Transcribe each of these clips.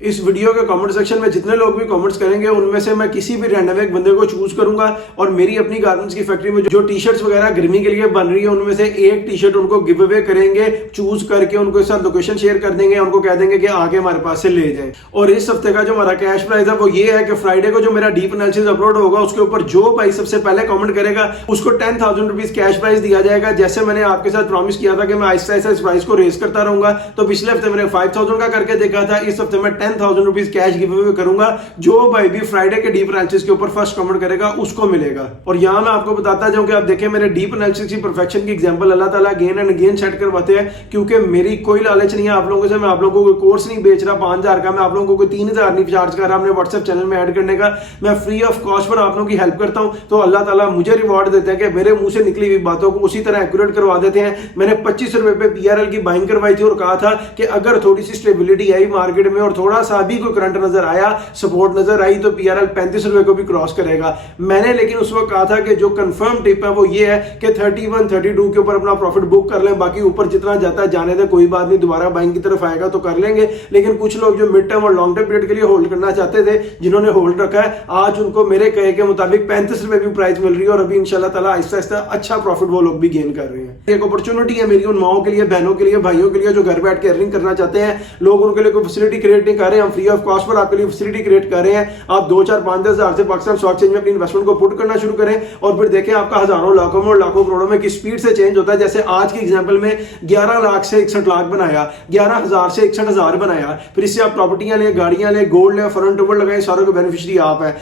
इस वीडियो के comment section में जितने लोग भी कमेंट्स करेंगे उनमें से मैं किसी भी रैंडम एक बंदे को चूज करूंगा और मेरी अपनी गारमेंट्स की फैक्ट्री में जो टी शर्ट्स वगैरह गर्मी के लिए बन रही है उनमें से एक टी शर्ट उनको गिव अवे करेंगे, चूज करके उनको साथ लोकेशन शेयर कर देंगे, उनको कह देंगे कि आगे हमारे पास से ले जाएं। और इस हफ्ते का जो हमारा कैश प्राइस है वो ये है कि फ्राइडे को जो मेरा डीप एनालिसिस अपलोड होगा उसके ऊपर जो भाई सबसे पहले कमेंट करेगा उसको 10,000 रुपीज कैश प्राइस दिया जाएगा। जैसे मैंने आपके साथ प्रॉमिस किया था कि मैं आहिस्ता आहिस्ता इस प्राइस को रेस करता रहूंगा, तो पिछले हफ्ते मैंने 5,000 का करके देखा था, इस हफ्ते मैं 10,000 रुपीज कैश गिव अवे करूंगा। जो भाई भी फ्राइडे के डीप एनालिसिस के ऊपर फर्स्ट कमेंट करेगा उसको मिलेगा। और यहां मैं आपको बताता जाऊं कि आप देखें मेरे डीप एनालिसिस की परफेक्शन की एग्जांपल अल्लाह ताला अगेन एंड अगेन सेट करवाते हैं, क्योंकि मेरी कोई लालच नहीं है आप लोगों से, मैं आप लोगों को कोर्स नहीं बेच रहा 5,000 का, मैं आप लोगों को 3,000 नहीं चार्ज कर रहा अपने व्हाट्सएप चैनल में ऐड करने का, मैं फ्री ऑफ कॉस्ट पर आप लोगों की हेल्प करता हूं। तो अल्लाह ताला मुझे रिवॉर्ड देते हैं कि मेरे मुंह से निकली हुई बातों को उसी तरह एक्यूरेट करवा देते हैं। मैंने 25 रुपए पे पीआरएल की बाइंग करवाई थी और कहा था कि अगर थोड़ी सी स्टेबिलिटी आई मार्केट में और थोड़ा सा भी कोई करंट नजर आया, सपोर्ट नजर आई, तो पीआरएल 35 रुपए को भी क्रॉस करेगा। मैंने लेकिन उस वक्त कहा था कि जो कंफर्म टिप है वो ये है कि 31 32 के ऊपर अपना प्रॉफिट बुक कर लें, बाकी ऊपर जितना जाता है जाने दे, कोई बात नहीं, दोबारा बाइंग की तरफ आएगा तो कर लेंगे। लेकिन कुछ लोग जो मिड टर्म और लॉन्ग टर्म पीरियड के लिए होल्ड करना चाहते थे, जिन्होंने होल्ड रखा है, आज उनको मेरे कहे के मुताबिक 35 रुपए भी प्राइस मिल रही है और अभी इंशाल्लाह ताला आहिस्ता आहिस्ता अच्छा प्रॉफिट वो लोग भी गेन कर रहे हैं। एक अपॉर्चुनिटी है मेरी उन माओं के लिए, बहनों के लिए, भाइयों के लिए जो घर बैठ के अर्निंग करना चाहते हैं। लोग उनके लिए कोई फैसिलिटी क्रिएट नहीं कर रहे हैं, हम फ्री ऑफ कॉस्ट पर आपके लिए फैसिलिटी क्रिएट कर रहे हैं। आप 2 4 5 10 हजार से पाकिस्तान स्टॉक एक्सचेंज में अपनी इन्वेस्टमेंट को पुट करना शुरू करें और फिर देखें आपका हजारों लाखों में और लाखों करोड़ों में किस स्पीड से चेंज होता है। जैसे आज के एग्जांपल में 11 लाख से 61 लाख बनाया, 11,000 से 61,000 बनाया, फिर इससे आप प्रॉपर्टियां ले, गाड़ियां ले, गोल्ड ले, फॉरेन टूवर लगाए, सारों के बेनिफिशियरी आप है।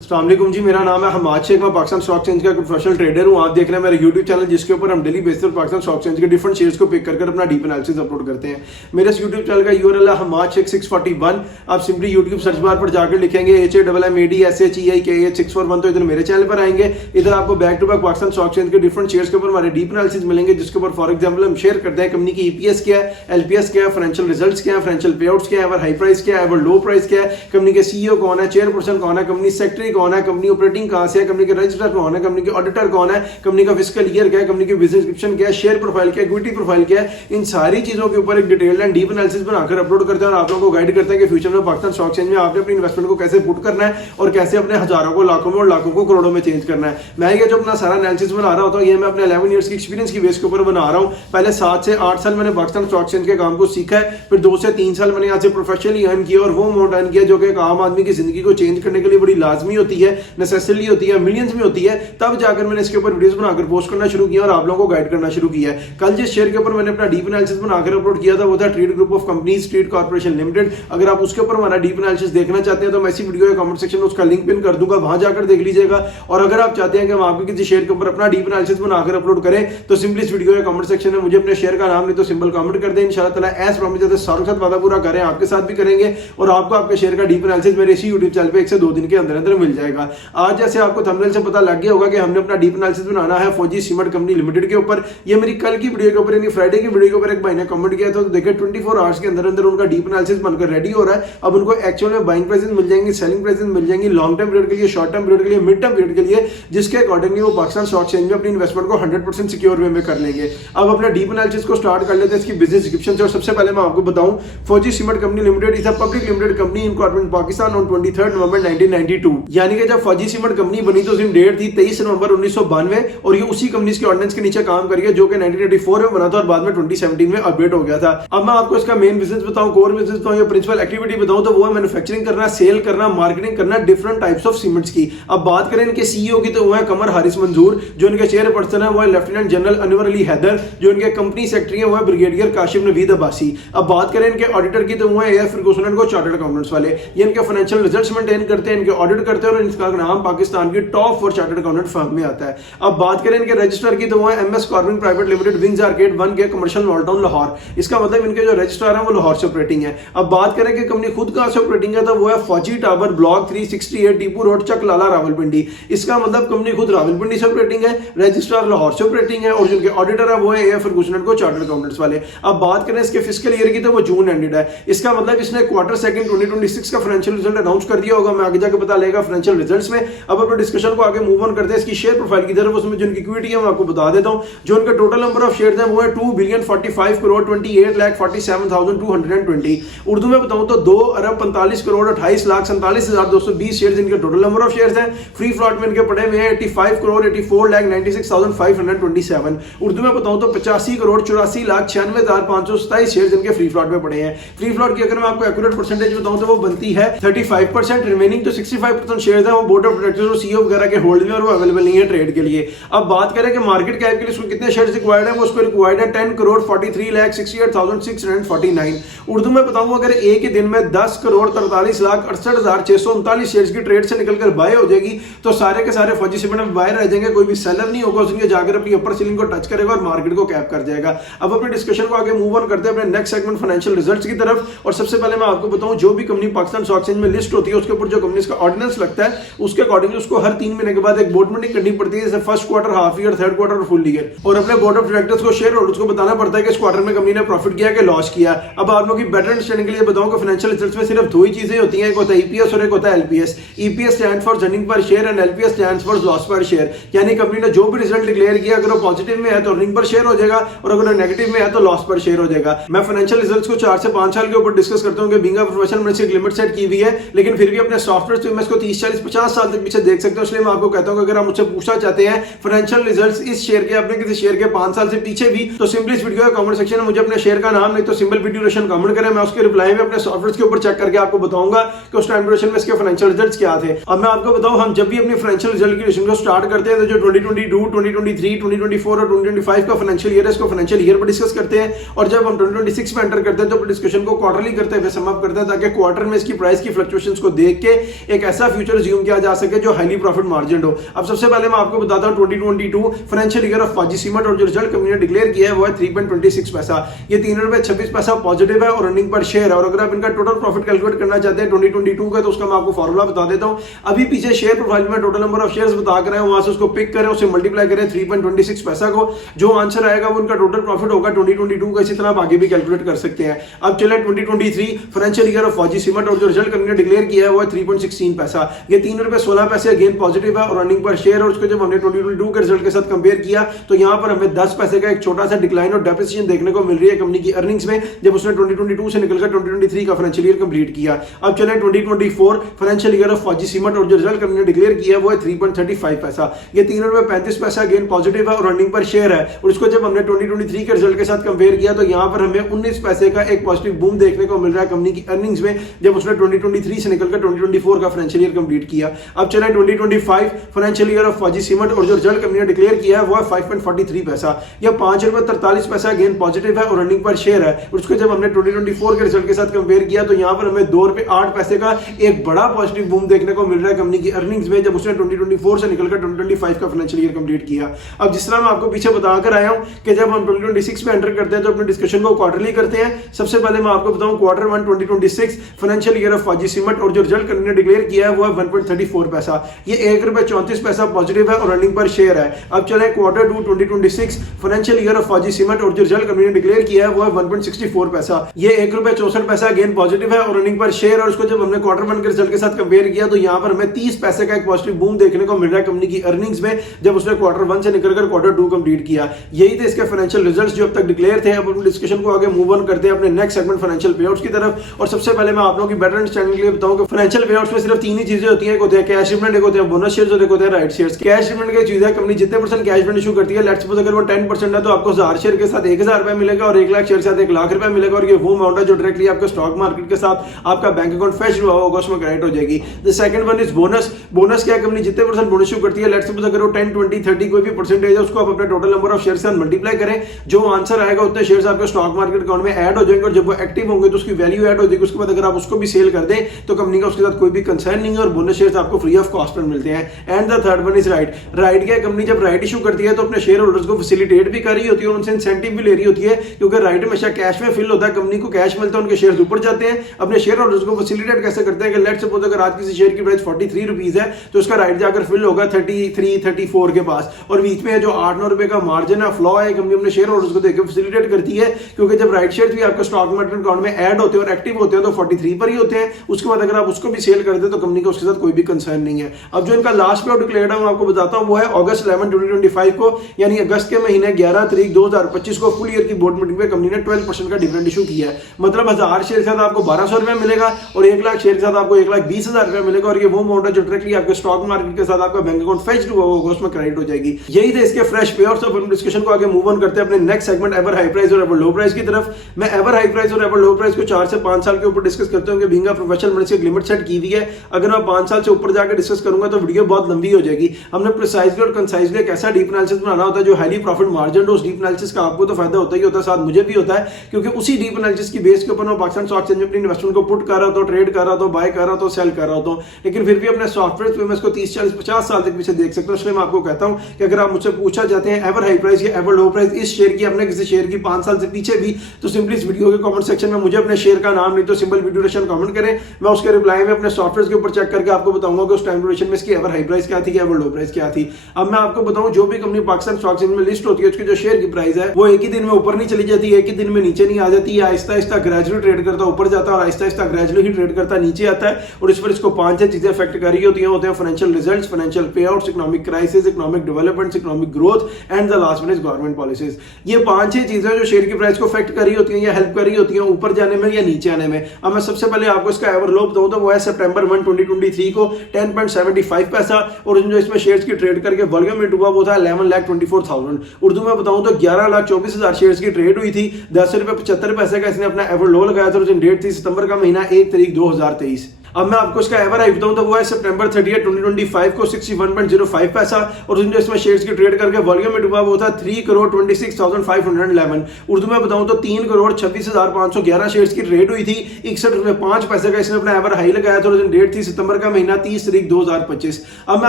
अस्सलाम वालेकुम जी, मेरा नाम है हमाद शेख, मैं पाकिस्तान स्टॉक एक्सचेंज का प्रोफेशनल ट्रेडर हूं। आप देख रहे हैं मेरा यूट्यूब चैनल जिसके ऊपर हम डेली बेसिस पर पाकिस्तान स्टॉक एक्सचेंज के डिफरेंट शेयर्स को पिक कर अपना डीप एनालिसिस अपलोड करते हैं। मेरे इस यूट्यूब चैनल का यूआरएल है हमाद शेख 641। आप सिंपली यूट्यूब सर्च बार पर जाकर लिखेंगे HAMMADSHEIK641 तो इधर मेरे चैनल पर आएंगे। इधर आपको back to back Pakistan stock exchange के डिफरेंट शेयर्स के ऊपर हमारे डीप एनालिसिस मिलेंगे, जिसके ऊपर फॉर एग्जाम्पल हम शेयर करते हैं कंपनी की EPS क्या है, LPS क्या है, फाइनेंशियल रिजल्ट्स क्या है, फाइनेंशियल पे-आउट्स क्या है, एवर हाई प्राइस क्या है, एवर लो प्राइस क्या है, कंपनी के CEO कौन है, चेयरपर्सन कौन है, कंपनी सेक्रेटरी कौन है, कंपनी कहां से है, कंपनी के रजिस्ट्रार कौन है, कंपनी के ऑडिटर कौन है, कंपनी का फिस्कल ईयर क्या है, कंपनी की बिजनेस डिस्क्रिप्शन क्या है, शेयर प्रोफाइल क्या है, इक्विटी प्रोफाइल क्या है, इन सारी चीजों के ऊपर एक डिटेल्ड एंड डीप एनालिसिस बनाकर अपलोड करते हैं और आप लोगों को गाइड करते हैं कि फ्यूचर में पाकिस्तान स्टॉक एक्सचेंज में आपने अपनी इन्वेस्टमेंट को कैसे पुट करना है और कैसे अपने हजारों को, लाखों में और लाखों को करोड़ों में चेंज करना है। मैं ये जो अपना सारा एनालिसिस बना रहा होता हूं, ये मैं अपने 11 इयर्स की एक्सपीरियंस की बेस के ऊपर बना रहा हूं। पहले 7 से 8 साल मैंने पाकिस्तान स्टॉक एक्सचेंज के काम को सीखा है, फिर 2 से 3 साल मैंने यहाँ से प्रोफेशनली अर्न किया और वो अमाउंट अर्न किया जो कि एक आम आदमी की जिंदगी को चेंज करने के लिए बड़ी लाजमी होती है, नेसेसरी होती है, मिलियंस में होती है। तब जाकर मैंने इसके ऊपर वीडियोस बनाकर पोस्ट करना शुरू किया और आप लोगों को गाइड करना शुरू किया है। कल जिस शेयर के ऊपर मैंने अपना डीप एनालिसिस बनाकर अपलोड किया था वो था trade group of companies trade corporation limited. अगर आप उसके ऊपर हमारा डीप एनालिसिस देखना चाहते हैं तो मैं इसी वीडियो के कमेंट सेक्शन में उसका लिंक पिन कर दूंगा, वहां जाकर देख लीजिएगा। और अगर आप चाहते हैं कि हम आपके किसी शेयर के ऊपर अपना डीप एनालिसिस बनाकर अपलोड करें तो सिंपली इस वीडियो के कमेंट सेक्शन में मुझे अपने शेयर का नाम नहीं तो सिंपल कमेंट कर दें। इंशाल्लाह ताला एज प्रॉमिस जैसे सारों के साथ वादा पूरा करें, आपके साथ भी करेंगे और आपको आपके शेयर का डीप एनालिसिस मेरे इसी यूट्यूब चैनल पे 1 से 2 दिन के अंदर अंदर मिल जाएगा। आज जैसे आपको थंबनेल से पता लग गया होगा कि हमने अपना डीप एनालिसिस बनाना है फौजी सीमेंट कंपनी लिमिटेड के ऊपर। ये मेरी कल की वीडियो के ऊपर यानी फ्राइडे की वीडियो के ऊपर एक भाई ने कमेंट किया था, तो देखिए 24 आवर्स के अंदर अंदर उनका डीप एनालिसिस बनकर रेडी हो रहा है। अब उनको एक्चुअल में बाइंग प्राइसेस मिल जाएंगी, सेलिंग प्राइसेस मिल जाएंगी, लॉन्ग टर्म पीरियड के लिए, शॉर्ट टर्म पीरियड के लिए, मिड टर्म पीरियड के लिए, जिसके अकॉर्डिंगली वो पाकिस्तान स्टॉक एक्सचेंज में अपनी इन्वेस्टमेंट को 100% सिक्योर वे में कर लेंगे। अब अपना डीप एनालिसिस को स्टार्ट कर लेते हैं इसकी बिजनेस डिस्क्रिप्शन से। और सबसे पहले मैं आपको बताऊं, फौजी cement company limited is a public limited company incorporated Pakistan on 23 नवंबर 1992। यानी कि जब फौजी सीमेंट कंपनी बनी तो उस दिन डेट थी 23 नवंबर 1992 और ये उसी कंपनी के ऑर्डिनेंस के नीचे काम करी है जो कि 1984 में बना था और बाद में 2017 में अपडेट हो गया था। अब मैं आपको इसका मेन बिजनेस बताऊं, कोर बिजनेस बताऊं या प्रिंसिपल एक्टिविटी बताऊं तो वो है मैन्युफैक्चरिंग करना, सेल करना, मार्केटिंग करना डिफरेंट टाइप्स ऑफ सीमेंट्स की। अब बात करें इनके सीईओ की तो वो है कमर हारिस मंजूर, जो इनके चेयरपर्सन है वो है लेफ्टिनेंट जनरल अनवर अली हैदर, जो इनके कंपनी सेक्रेटरी है वो है ब्रिगेडियर काशिम नवीद अब्बासी। अब बात करें इनके ऑडिटर की तो वो है एएफ फर्गूसन को चार्टर्ड अकाउंटेंट्स वाले, ये इनके फाइनेंशियल रिजल्ट्स मेंटेन करते हैं, इनके ऑडिट करते हैं और इनका नाम पाकिस्तान की टॉप 4 चार्टर्ड अकाउंटेंट फर्म में आता है। अब बात करें इनके रजिस्ट्रार की तो वो है MS Corbin private limited wings arcade 1 के कमर्शियल मॉल टाउन लाहौर। इसका मतलब इनके जो रजिस्ट्रार है वो लाहौर से ऑपरेटिंग है। अब बात करें कि कंपनी खुद कहां से ऑपरेटिंग है तो वो है फौजी टावर ब्लॉक 368 टीपू रोड चक लाला रावलपिंडी। इसका मतलब कंपनी खुद रावलपिंडी से ऑपरेटिंग है, रजिस्ट्रार लाहौर से ऑपरेटिंग है और जिनके ऑडिटर है वो है एएफ फर्गूसन को चार्टर्ड अकाउंटेंट्स वाले। अब बात करें इसके फिस्कल ईयर की तो वो जून एंडेड है। इसका मतलब इसने क्वार्टर 2 2026 का फाइनेंशियल रिजल्ट अनाउंस कर दिया होगा, मैं आगे जाके पता लगेगा फाइनेंशियल फाइनेंशियल रिजल्ट्स में। अब अपने डिस्कशन को आगे मूव ऑन करते हैं इसकी शेयर प्रोफाइल की तरफ। उसमें जो इनकी इक्विटी है मैं आपको बता देता हूं। जो इनका टोटल नंबर ऑफ शेयर्स है वो है 2,045,28,47,220। उर्दू में बताऊं तो 2,45,48,47,220 शेयर्स इनके टोटल नंबर ऑफ शेयर्स हैं। फ्री फ्लॉट में इनके पड़े हुए हैं 85,84,96,527। उर्दू में बताऊं तो 85,84,96,527 शेयर्स इनके फ्री फ्लॉट में पड़े हैं। फ्री फ्लॉट की अगर मैं आपको एक्यूरेट परसेंटेज बताऊं तो वो बनती है 35%। रिमेनिंग जो 65% शेयर्स हैं वो बोर्ड ऑफ डायरेक्टर्स और सीईओ वगैरह के होल्ड में और वो अवेलेबल नहीं है ट्रेड के लिए। अब बात करें कि मार्केट कैप के लिए इसको कितने शेयर्स रिक्वायर्ड है, वो उसको रिक्वायर्ड है 10,43,68,649। उर्दू में बताऊं अगर एक ही दिन में 10,43,68,639 शेयर्स की ट्रेड से निकलकर बाय हो जाएगी तो सारे के सारे फौजी सेगमेंट में बाय रह जाएंगे, कोई भी सेलर नहीं होगा, उसके जाकर अपनी अपर सीलिंग को टच करेगा और मार्केट को कैप कर जाएगा। अब अपने डिस्कशन को आगे मूव ऑन करते हैं अपने नेक्स्ट सेगमेंट फाइनेंशियल रिजल्ट्स की तरफ। और सबसे पहले मैं आपको बताऊं जो भी कंपनी पाकिस्तान स्टॉक एक्सचेंज में लिस्ट होती है उसके ऊपर जो कंपनी का ऑर्डिनेंस लगता है उसके अकॉर्डिंगली उसको हर 3 महीने के बाद एक बोर्ड मीटिंग करनी पड़ती है, जैसे first quarter, half year, third quarter और फुल ईयर। और अपने बोर्ड ऑफ डायरेक्टर्स को शेयर होल्डर्स को बताना पड़ता है कि इस क्वार्टर में कंपनी ने प्रॉफिट किया कि लॉस किया। अब आप लोगों की बेटर अंडरस्टैंडिंग के लिए बताऊं कि फाइनेंशियल रिजल्ट्स में सिर्फ दो ही चीजें होती हैं, एक होता है ईपीएस और एक होता है LPS. EPS stand for earning per share and LPS stands for loss पर शेयर। यानी कंपनी ने जो भी रिजल्ट डिक्लेयर किया अगर वो पॉजिटिव में है तो अर्निंग पर शेयर हो जाएगा और अगर नेगेटिव में है तो लॉस पर शेयर हो जाएगा। मैं फाइनेंशियल रिजल्ट्स को 4 से 5 साल के ऊपर डिस्कस करता हूं कि बीइंग अ प्रोफेशनल मैंने एक लिमिट सेट की हुई है, लेकिन फिर भी अपने सॉफ्टवेयर से मैं इसको 30, 40, 50 साल तक पीछे देख सकते हो। इसलिए मैं आपको कहता हूं कि अगर आप मुझसे पूछना चाहते हैं फाइनेंशियल रिजल्ट्स इस शेयर के अपने किसी शेयर के 5 साल से पीछे भी, तो सिंपली इस वीडियो के कमेंट सेक्शन में मुझे अपने शेयर का नाम नहीं तो सिंपल वीडियो ड्यूरेशन कमेंट करें, मैं उसके रिप्लाई में अपने सॉफ्टवेयर के ऊपर चेक करके आपको बताऊंगा कि उस टाइम ड्यूरेशन में इसके फाइनेंशियल रिजल्ट्स क्या थे। अब मैं आपको बताऊं हम जब भी अपनी फाइनेंशियल रिजल्ट की ड्यूरेशन को स्टार्ट करते हैं तो जो 2022, 2023, 2024 और 2025 का फाइनेंशियल ईयर है इसको फाइनेंशियल ईयर पर डिस्कस करते हैं। और जब हम 2026 में एंटर करते हैं तो डिस्कशन को क्वार्टरली करते हुए सम अप करते हैं ताकि क्वार्टर में इसकी प्राइस की फ्लक्चुएशंस को देख के एक ऐसा फ्यूचर अज्यूम किया जा सके जो हाईली प्रॉफिट मार्जिन हो। अब सबसे पहले मैं आपको बताता हूं 2022 फाइनेंशियल ईयर ऑफ फौजी सीमेंट और जो रिजल्ट कंपनी ने डिक्लेयर किया है वो है 3.26 पैसा। ये 3 रुपए 26 पैसा पॉजिटिव है और अर्निंग पर शेयर है। और अगर आप इनका टोटल प्रॉफिट कैलकुलेट करना चाहते हैं 2022 का तो उसका मैं आपको फॉर्मूला बता देता हूं। अभी पीछे शेयर प्रोफाइल में टोटल नंबर ऑफ शेयर्स बता कर वहां से उसको पिक करें, उसे मल्टीप्लाई करें 3.26 पैसा को, जो आंसर आएगा वो इनका टोटल प्रॉफिट होगा 2022 का। इसी तरह आप आगे भी कैलकुलेट कर सकते हैं। अब चले 2023 फाइनेंशियल ईयर ऑफ फौजी सीमेंट और जो रिजल्ट कंपनी ने डिक्लेयर किया है वो है 3.16 पैसा। ये 3 रुपए 16 पैसे अगेन पॉजिटिव है और अर्निंग पर शेयर। और उसको जब हमने 2022 के रिजल्ट के साथ कंपेयर किया तो यहां पर हमें 10 पैसे का एक छोटा सा डिक्लाइन और डेप्रिसिएशन देखने को मिल रही है कंपनी की अर्निंग्स में जब उसने 2022 से निकलकर 2023 का फाइनेंशियल ईयर कंप्लीट किया। अब चले 2024 फाइनेंशियल ईयर ऑफ फौजी सीमेंट और जो रिजल्ट कंपनी ने डिक्लेयर किया वो है 3.35 पैसा। ये 3 रुपए 35 पैसा अगेन पॉजिटिव है और अर्निंग पर शेयर है। और इसको जब हमने 2023 के रिजल्ट के साथ कंपेयर किया तो यहां पर हमें 19 पैसे का एक पॉजिटिव बूम देखने को मिल रहा है कंपनी की अर्निंग्स में जब उसने 2023 से निकलकर 2024 का फाइनेंशियल ईयर कंप्लीट किया। अब चले 2025 फाइनेंशियल ईयर ऑफ फौजी सीमेंट और जो रिजल्ट कंपनी ने डिक्लेयर किया है वो है 5.43 पैसा। यह 5 रुपए 43 पैसा अगेन पॉजिटिव है और अर्निंग पर शेयर है। और उसको जब हमने 2024 के रिजल्ट के साथ कंपेयर किया तो यहां पर हमें 2 रुपए 8 पैसे का एक बड़ा पॉजिटिव बूम देखने को मिल रहा है कंपनी की अर्निंग्स में जब उसने 2024 से निकलकर 2025 का फाइनेंशियल ईयर कंप्लीट किया। अब जिस तरह मैं आपको पीछे बताकर आया हूं कि जब हम 2026 में एंटर करते हैं तो अपने डिस्कशन को क्वार्टरली करते हैं। सबसे पहले मैं आपको बताऊं क्वार्टर 1 2026 फाइनेंशियल ईयर ऑफ फौजी सीमेंट और जो रिजल्ट कंपनी ने डिक्लेयर किया है वो है 1.34 पैसा। ये 1 रुपए 34 पैसा पॉजिटिव है और अर्निंग पर शेयर है। अब चले क्वार्टर 2 2026 फाइनेंशियल ईयर ऑफ फौजी सीमेंट और जो रिजल्ट कंपनी ने डिक्लेयर किया है वो है 1.64 पैसा। ये 1 रुपए 64 पैसा अगेन पॉजिटिव है और अर्निंग पर शेयर। और उसको जब हमने क्वार्टर 1 के रिजल्ट के साथ कंपेयर किया तो यहां पर हमें 30 पैसे का एक पॉजिटिव बूम देखने को मिल रहा है कंपनी की अर्निंग्स में जब उसने क्वार्टर 1 से निकलकर क्वार्टर 2 कंप्लीट किया। यही थे इसके फाइनेंशियल रिजल्ट्स जो अब तक डिक्लेयर थे। अब हम डिस्कशन को आगे मूव ऑन करते हैं अपने नेक्स्ट सेगमेंट फाइनेंशियल पेआउट्स की तरफ। और सबसे पहले मैं आप लोगों की बेटर अंडरस्टैंडिंग के लिए बताऊं कि फाइनेंशियल पेआउट्स में सिर्फ 3 ही चीजें होती हैं, एक होते हैं कैश डिविडेंड, एक होते हैं बोनस शेयर्स और एक होते हैं राइट शेयर्स। कैश डिविडेंड की चीज है कंपनी जितने परसेंट कैश डिविडेंड इशू करती है, लेट्स सपोज अगर वो 10% है तो आपको 1000 शेयर के साथ 1000 रुपए मिलेगा और 1 लाख शेयर के साथ 1 लाख रुपए मिलेगा। और ये वो अमाउंट है जो डायरेक्टली आपके स्टॉक मार्केट के साथ आपका बैंक अकाउंट फेच हुआ होगा उसमें क्रेडिट हो जाएगी। The second one is bonus. Bonus क्या कंपनी जितने परसेंट बोनस इशू करती है, लेट्स सपोज अगर वो 10, 20, 30 कोई भी परसेंटेज है उसको आप अपने टोटल नंबर ऑफ शेयर से मल्टीप्लाई करें, जो आंसर आएगा उतने शेयर्स आपके स्टॉक मार्केट अकाउंट में ऐड हो जाएंगे और जब वो एक्टिव होंगे तो उसकी वैल्यू ऐड हो जाएगी। उसके बाद अगर आप उसको भी सेल कर दें तो कंपनी का उसके साथ कोई भी कंसर्न नहीं है और बोनस शेयर्स आपको फ्री ऑफ कॉस्ट पर मिलते हैं। And the third one is right. Right क्या कंपनी जब राइट इशू करती है तो अपने शेयर होल्डर्स को फैसिलिटेट भी कर रही होती है और उनसे इंसेंटिव भी ले रही होती है, क्योंकि राइट हमेशा कैश में फिल होता है, कंपनी को कैश मिलता है, उनके शेयर ऊपर जाते हैं। अपने शेयर होल्डर्स को फैसिलिटेट कैसे करते हैं कि लेट्स सपोज अगर आज किसी शेयर की प्राइस 43 रुपीस है तो उसका राइट जाकर फिल होगा 33, 34 के पास और बीच में जो 8-9 रुपए का मार्जिन है, फ्लॉ है, कंपनी अपने शेयर होल्डर्स को देकर फैसिलिटेट करती है, क्योंकि जब राइट शेयर भी आपके स्टॉक मार्केट अकाउंट में ऐड होते हैं और एक्टिव होते हैं तो 43 पर ही होते हैं। उसके बाद अगर आप उसको भी सेल कर दे तो कंपनी को उसके उसके साथ कोई भी कंसर्न नहीं है। अब जो इनका लास्ट पे आउट डिक्लेयर्ड है मैं आपको बताता हूं, वो है अगस्त 11 2025 को, यानी अगस्त के महीने 11 तारीख 2025 को फुल ईयर की बोर्ड मीटिंग पे कंपनी ने 12% का डिविडेंड इशू किया है। मतलब 1000 शेयर के साथ आपको 1200 रुपया मिलेगा और 1 लाख शेयर के साथ आपको 1,20,000 रुपया मिलेगा। और ये वो अमाउंट है जो डायरेक्टली आपके स्टॉक मार्केट के साथ आपका बैंक अकाउंट फेच हुआ होगा, उसमें क्रेडिट हो जाएगी। यही थे इसके फ्रेश पे आउट्स। अब डिस्कशन को आगे मूव ऑन करते हैं अपने next segment ever high price और एवर लो प्राइस की तरफ। मैं एवर हाई प्राइस और एवर लो प्राइस को 4 से 5 साल के ऊपर डिस्कस करते होंगे। बीइंग अ प्रोफेशनल मैंने इसकी लिमिट सेट की हुई है। अगर मैं 5 साल से ऊपर जाकर डिस्कस करूंगा तो वीडियो बहुत लंबी हो जाएगी। हमने प्रिसाइजली और कंसाइजली एक ऐसा डीप एनालिसिस बनाना होता है जो हाईली प्रॉफिट मार्जिन हो। उस डीप एनालिसिस का आपको तो फायदा होता ही होता है, साथ मुझे भी होता है, क्योंकि उसी डीप एनालिसिस की बेस के ऊपर मैं पाकिस्तान स्टॉक एक्सचेंज में अपनी इन्वेस्टमेंट को पुट कर रहा था, ट्रेड कर रहा था, बाय कर रहा था, सेल कर रहा था। लेकिन फिर भी अपने सॉफ्टवेयर पे मैं इसको 30 40 50 साल तक पीछे देख सकता हूं। इसलिए मैं आपको कहता हूं कि अगर आप मुझसे पूछा जाते हैं एवर हाई प्राइस या एवर लो प्राइस इस शेयर की, अपने किसी शेयर की 5 साल से पीछे भी, तो सिंपली इस वीडियो के कमेंट सेक्शन में मुझे अपने शेयर का नाम नहीं तो सिंपल वीडियो ड्यूरेशन कमेंट करें। मैं उसके रिप्लाई में अपने सॉफ्टवेयर के ऊपर चेक करके आपको बताऊंगा कि उस टाइम ड्यूरेशन में इसकी एवर हाई प्राइस क्या थी, एवर लो प्राइस क्या थी। अब मैं आपको बताऊं, जो भी कंपनी पाकिस्तान स्टॉक एक्सचेंज में लिस्ट होती है उसकी जो शेयर की प्राइस है वो एक ही दिन में ऊपर नहीं चली जाती, एक ही दिन में नीचे नहीं आ जाती। आहिस्ता आहिस्ता ग्रेजुअली ट्रेड करता ऊपर जाता है और आहिस्ता आहिस्ता ग्रेजुअली ट्रेड करता नीचे आता है। और इस पर इसको 5-6 चीजें अफेक्ट कर रही होती हैं फाइनेंशियल रिजल्ट्स, फाइनेंशियल पे outs, economic crisis, economic development, economic growth and the last one is government policies. ये 5-6 चीजें जो शेयर की प्राइस को अफेक्ट कर रही होती हैं या हेल्प कर रही होती हैं ऊपर जाने में या नीचे आने में। अब मैं सबसे पहले आपको इसका एवर लो बताऊं तो वो है सितंबर 1 2023 को 10.75 पैसा, और जो इसमें शेयर्स की ट्रेड करके वॉल्यूम हिट हुआ वो था 11,24,000। उर्दू में बताऊं तो 11,24,000 शेयर्स की ट्रेड हुई थी। 10 रुपए 75 पैसे का इसने अपना एवर लो लगाया था और डेट थी सितंबर का महीना 1 तारीख 2023। अब मैं आपको इसका एवर हाई बताऊं तो वो है सितंबर 30 2025 को 61.05 पैसा, और जो इसमें शेयर्स की ट्रेड करके वॉल्यूम हिट हुआ वो था 3,26,511। उर्दू में बताऊं तो 3,26,511 शेयर्स की ट्रेड हुई थी। 61 रुपए 5 पैसे का इसने अपना एवर हाई लगाया था और डेट थी सितंबर का महीना 30 तारीख 2025। अब मैं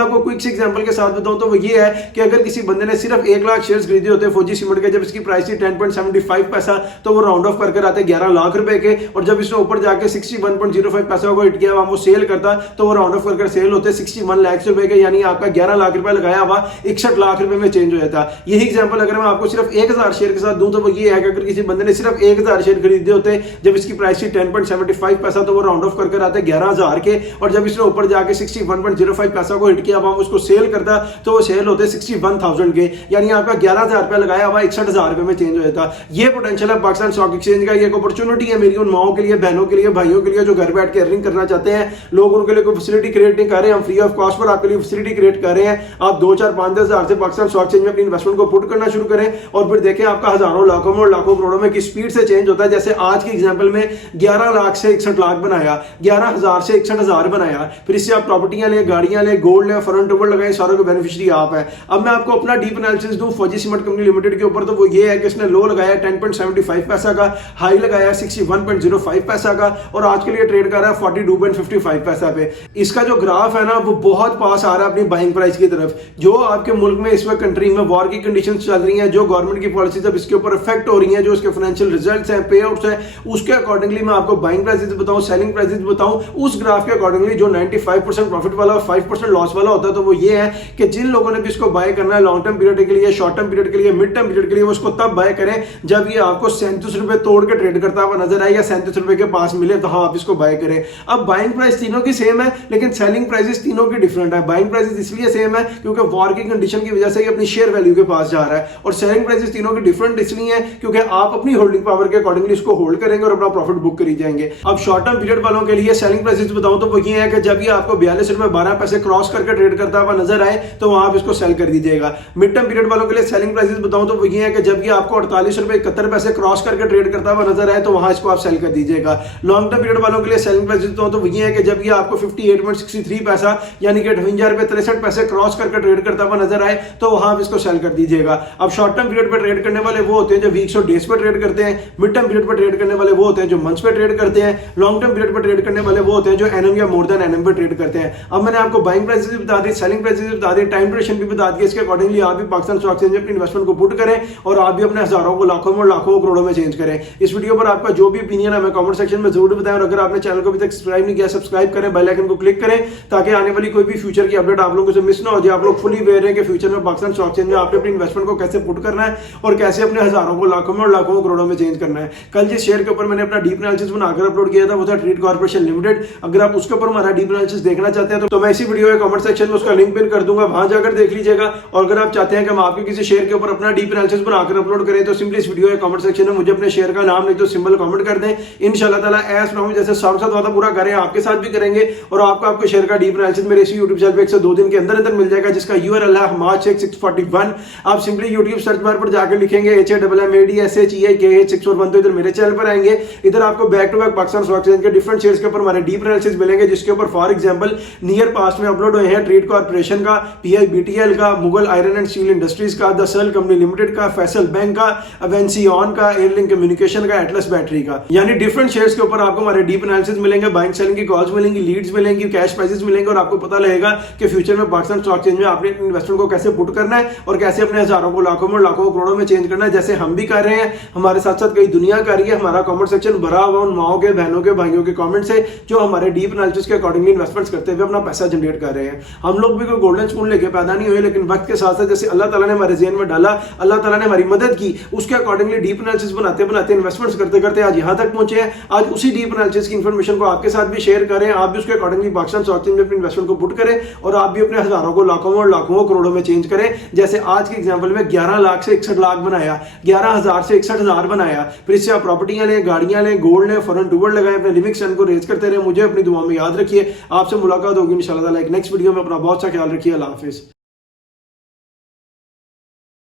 आपको क्विक एग्जांपल के साथ बताऊं तो वो ये है कि अगर किसी बंदे ने सिर्फ 1 लाख शेयर्स खरीदे होते फौजी सीमेंट के, जब इसकी प्राइस थी 10.75 पैसा तो वो राउंड ऑफ करके आते 11 लाख रुपए के, और जब इसने ऊपर जाके 61.05 पैसा को हिट किया वो सेल करता तो वो राउंड ऑफ करके सेल होते 61 लाख रुपए के, यानी आपका 11 लाख रुपए लगाया हुआ 61 लाख रुपए में चेंज हो जाता। यही एग्जांपल अगर मैं आपको सिर्फ 1000 शेयर के साथ दूं तो वो ये है कि अगर किसी बंदे ने सिर्फ 1000 शेयर खरीदे होते जब इसकी प्राइस थी 10.75 पैसा तो वो राउंड ऑफ करके आते 11,000 के, और जब इसने ऊपर जाके 61.05 पैसा को हिट किया वहां उसको सेल करता तो वो सेल होते 61,000 के, यानी आपका 11,000 रुपए लगाया हुआ 61,000 रुपए में चेंज हो जाता। ये पोटेंशियल है पाकिस्तान स्टॉक एक्सचेंज का, ये एक अपॉर्चुनिटी है मेरी उन माओं के लिए, बहनों के लिए, भाइयों के लिए जो घर बैठ के अर्निंग करना चाहते हैं। लोग उनके लिए कोई फैसिलिटी क्रिएट नहीं कर रहे हैं, हम फ्री ऑफ कॉस्ट पर आपके लिए फैसिलिटी क्रिएट कर रहे हैं। आप 2 4 5 10 हजार से पाकिस्तान स्टॉक एक्सचेंज में अपनी इन्वेस्टमेंट को पुट करना शुरू करें और फिर देखें आपका हजारों लाखों में और लाखों करोड़ों में किस स्पीड से चेंज होता है। जैसे आज के एग्जांपल में 11 लाख से 61 लाख बनाया, 11,000 से 61,000 बनाया, फिर इससे आप प्रॉपर्टियां लें, गाड़ियां लें, गोल्ड लें, फॉरेन टूवर लगाएं, सारों के बेनिफिशियरी आप है। अब मैं आपको अपना डीप एनालिसिस दूं फौजी सीमेंट कंपनी लिमिटेड के ऊपर, तो वो ये है कि इसने लो लगाया 10.75 पैसा का, हाई लगाया 61.05 पैसा का, और आज के लिए ट्रेड कर रहा है 42.55 पैसा पे। इसका जो ग्राफ है ना वो बहुत पास आ रहा है अपनी बाइंग प्राइस की तरफ। जो आपके मुल्क में इस वक्त कंट्री में वॉर की कंडीशंस चल रही हैं, जो गवर्नमेंट की पॉलिसीज अब इसके ऊपर इफेक्ट हो रही हैं, जो इसके फाइनेंशियल रिजल्ट्स हैं, पे आउट्स हैं, उसके अकॉर्डिंगली मैं आपको बाइंग प्राइसेस बताऊं, सेलिंग प्राइसेस बताऊं, उस ग्राफ के अकॉर्डिंगली जो 95% प्रॉफिट वाला और 5% लॉस वाला होता है, तो वो ये है कि जिन लोगों ने भी इसको बाय करना है लॉन्ग टर्म पीरियड के लिए, शॉर्ट टर्म पीरियड के लिए, मिड टर्म पीरियड के लिए, उसको तब बाय करें जब ये आपको 37 रुपए तोड़ के ट्रेड करता हुआ नजर आए या 37 रुपए के पास मिले, तो हाँ आप इसको बाय करें। अब बाइंग प्राइस तीनों की सेम है लेकिन सेलिंग प्राइसेस तीनों की डिफरेंट है। बाइंग प्राइसेस इसलिए सेम है क्योंकि वॉर की कंडीशन की वजह से ये अपनी शेयर वैल्यू के पास जा रहा है, और सेलिंग प्राइसेस तीनों की डिफरेंट इसलिए है क्योंकि आप अपनी होल्डिंग पावर के अकॉर्डिंगली इसको होल्ड करेंगे और अपना प्रॉफिट बुक करी जाएंगे। अब शॉर्ट टर्म पीरियड वालों के लिए सेलिंग प्राइसेस बताऊं तो वो ये है कि जब ये आपको 42 रुपए 12 पैसे क्रॉस करके ट्रेड करता हुआ नजर आए तो वहां आप इसको सेल कर दीजिएगा। मिड टर्म पीरियड वालों के लिए सेलिंग प्राइसेस बताऊं तो वो ये है कि जब ये आपको 48 रुपए 71 पैसे क्रॉस करके ट्रेड करता हुआ नजर आए तो वहां इसको आप सेल कर दीजिएगा। लॉन्ग टर्म पीरियड वालों के लिए सेलिंग प्राइसेस बताऊं तो वो ये है कि जब ये आपको 58.63 पैसा यानी कि 58 रुपए 63 पैसे क्रॉस करके ट्रेड करता हुआ नजर आए तो वहां आप इसको सेल कर दीजिएगा। अब शॉर्ट टर्म पीरियड पे ट्रेड करने वाले वो होते हैं जो वीक्स और डेज पे ट्रेड करते हैं, मिड टर्म पीरियड पे ट्रेड करने वाले वो होते हैं जो मंथ्स पे ट्रेड करते हैं, लॉन्ग टर्म पीरियड पे ट्रेड करने वाले वो होते हैं जो एनएम या मोर देन एनएम पे ट्रेड करते हैं। अब मैंने आपको बाइंग प्राइसेस भी बता दी, सेलिंग प्राइसेस भी बता दी, टाइम ड्यूरेशन भी बता दिया। इसके अकॉर्डिंगली आप भी पाकिस्तान स्टॉक एक्सचेंज में अपनी इन्वेस्टमेंट को पुट करें और आप भी अपने हजारों को लाखों में लाखों करोड़ों में चेंज करें। इस वीडियो पर आपका जो भी ओपिनियन है मैं कमेंट सेक्शन में जरूर बताएं, और अगर आपने चैनल को अभी तक सब्सक्राइब नहीं किया सब्सक्राइब करें, बेल आइकन को क्लिक करें ताकि आने वाली कोई भी फ्यूचर की अपडेट आप लोगों से मिस ना हो जाए। आप लोग फुली अवेयर हैं कि फ्यूचर में पाकिस्तान स्टॉक एक्सचेंज में आपने अपनी इन्वेस्टमेंट को कैसे पुट करना है और कैसे अपने हजारों को लाखों में और लाखों को करोड़ों में चेंज करना है। कल जिस शेयर के ऊपर मैंने अपना डीप एनालिसिस बनाकर अपलोड किया था वो था ट्रीट कॉर्पोरेशन लिमिटेड। अगर आप उसके ऊपर हमारा डीप एनालिसिस देखना चाहते हैं तो मैं इसी वीडियो के कमेंट सेक्शन में उसका लिंक पिन कर दूंगा, वहां जाकर देख लीजिएगा। और अगर आप चाहते हैं कि हम आपके किसी शेयर के ऊपर अपना डीप एनालिसिस बनाकर अपलोड करें तो सिंपली इस वीडियो के कमेंट सेक्शन में मुझे अपने शेयर का नाम नहीं तो सिंबल कमेंट कर दें। इंशाल्लाह ताला एज प्रॉमिस जैसे सालों साथ वादा पूरा करें आपके साथ भी करेंगे और आपको आपके शेयर का डीप एनालिसिस मेरे इसी YouTube चैनल पे 1 से 2 दिन के अंदर अंदर मिल जाएगा, जिसका URL है हमाद शेख 641। आप सिंपली YouTube सर्च बार पर जाकर लिखेंगे HAMMADSHEIKH641 तो इधर मेरे चैनल पर आएंगे। इधर आपको back to back Pakistan stock exchange के डिफरेंट शेयर्स के ऊपर हमारे डीप एनालिसिस मिलेंगे, जिसके ऊपर फॉर एग्जांपल नियर पास्ट में अपलोड हुए हैं ट्रीट कॉर्पोरेशन का, PIBTL का, Mughal iron and steel industries का, द सेल कंपनी लिमिटेड का, फैसल बैंक का, अवेंसियन का, एयरलिंक कम्युनिकेशन का, एटलस बैटरी का। यानी डिफरेंट शेयर्स के ऊपर आपको हमारे डीप एनालिसिस मिलेंगे, बाइंग सेलिंग की कॉल्स मिलेंगी, लीड्स मिलेंगी, कैश प्राइसेस मिलेंगे और आपको पता लगेगा कि फ्यूचर में पाकिस्तान स्टॉक एक्सचेंज में आपने इन्वेस्टमेंट को कैसे पुट करना है और कैसे अपने हजारों को लाखों में लाखों करोड़ों में चेंज करना है। जैसे हम भी कर रहे हैं, हमारे साथ साथ कई दुनिया कर रही है। हमारा कमेंट सेक्शन भरा हुआ उन माओं के, बहनों के, भाइयों के कमेंट से जो हमारे डीप एनालिसिस के अकॉर्डिंगली इन्वेस्टमेंट्स करते हुए अपना पैसा जनरेट कर रहे हैं। हम लोग भी कोई गोल्डन स्पून लेके पैदा नहीं हुए, लेकिन वक्त के साथ साथ जैसे अल्लाह ताला ने हमारे ज़हन में डाला, अल्लाह ताला ने हमारी मदद की, उसके अकॉर्डिंगली डीप एनालिसिस बनाते बनाते इन्वेस्टमेंट्स करते करते आज यहाँ तक पहुंचे हैं। आज उसी डीप एनालिसिस की इन्फॉर्मेशन को आपके साथ भी शेयर करें, आप भी उसके अकॉर्डिंगली पाकिस्तान स्टॉक एक्सचेंज में अपनी इन्वेस्टमेंट को पुट करें और आप भी अपने हजारों को लाखों और लाखों को करोड़ों में चेंज करें। जैसे आज के एग्जांपल में 11 लाख से 61 लाख बनाया, 11,000 से 61,000 बनाया, फिर इससे आप प्रॉपर्टियां लें, गाड़ियां लें, गोल्ड लें, फॉरेन टूर लगाएं, अपने लिविंग स्टैंडर्ड को रेज करते रहे। मुझे अपनी दुआ में याद रखिए। आपसे मुलाकात होगी इंशाल्लाह ताला एक नेक्स्ट वीडियो में। अपना बहुत सा ख्याल रखिए। अल्लाह हाफिज।